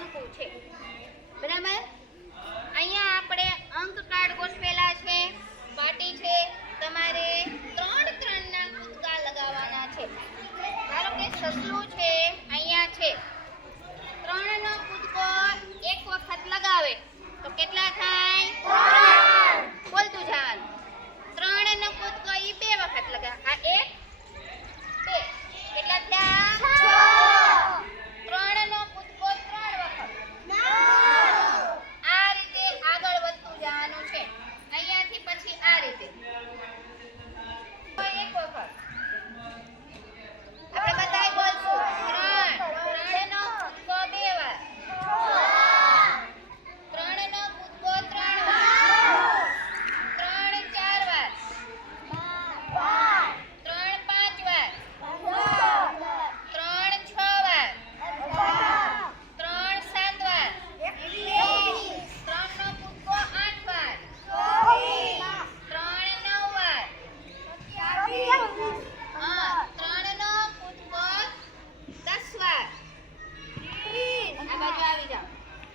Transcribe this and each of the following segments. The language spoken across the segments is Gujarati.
અણકું છે, બરાબર। અહીંયા આપણે અંક કાર્ડ ગોઠવેલા છે, પાટી છે, તમારે 3 ના કૂદકા લગાવવાના છે। ધારો કે સસલું છે, અહીંયા છે, 3 નો કૂદકો એક વખત લગાવે તો કેટલા થાય? 3। બોલતું જવાનું। 3 નો કૂદકો ઈ 2 વખત લગાવે, આ 1 2 કેટલા થયા? 6। 3 નો કૂદકો 3 વખત 9। આ રીતે આગળ વધતું જવાનું છે। અહીંયાથી પછી આ રીતે એક વખત આપણે બધાય બોલશું 3 નો કૂદકો 2 વાર, 3 નો કૂદકો 3 વાર, 3 4 વાર, 3 5 વાર, 3 6 વાર, 3 7 વાર, 3 નો કૂદકો 8 વાર, 3 9 વાર, 3 નો કૂદકો 10 વાર, આ બાજુ આવી જાઓ,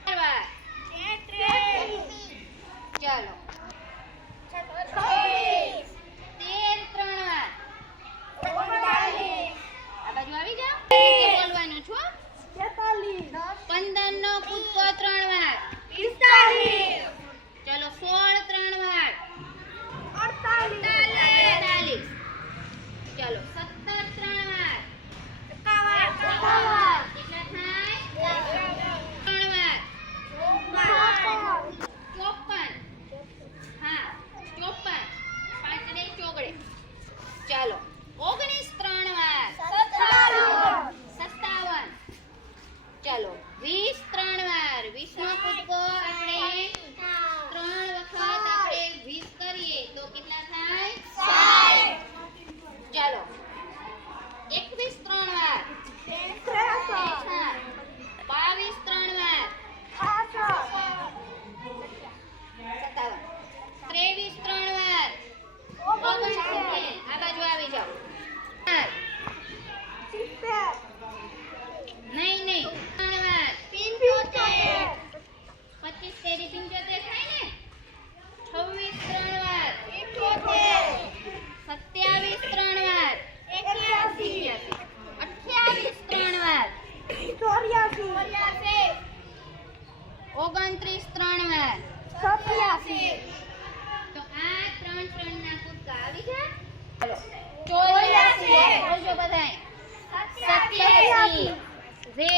4 વાર, ચાલો 13 3 વાર, આ બાજુ આવી જાઓ, બોલવાનું છો। 15 નો કૂદકો 3 વાર, ચલો 16 3 વાર, 48, ચલો 17 3 વાર, કેટલા થાય? 3 વાર, 54, હા 54, પાંચડે ચોગડે, ચાલો 19 3 વાર, 57, ચાલો 20 3 વાર, 20 નો કૂદકો આપણે 3 વખત આપણે 20 કરીએ તો કેટલા થાય? 60। ચાલો 21 3 વાર, 22 3 વાર, 57, 23 3 વાર, 69, આ બાજુ આવી જાઓ, નહીં 3 વાર, 25 તેરી 75 થાય ને, 26 3 વાર, 27 3 વાર, 28 3 વાર, 29 3 વાર, તો આ 3 ના કૂદકા આવી જાય। ચલો 84 બોલજો બધાય, 87 રે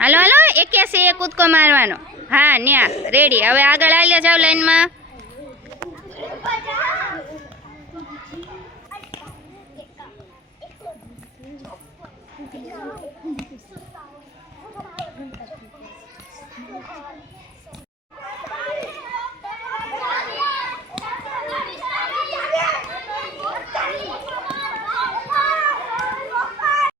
હાલો 81 કૂદકો મારવાનો, હા ન્યા રેડી। હવે આગળ હાલ્યા જાવ લાઈનમાં।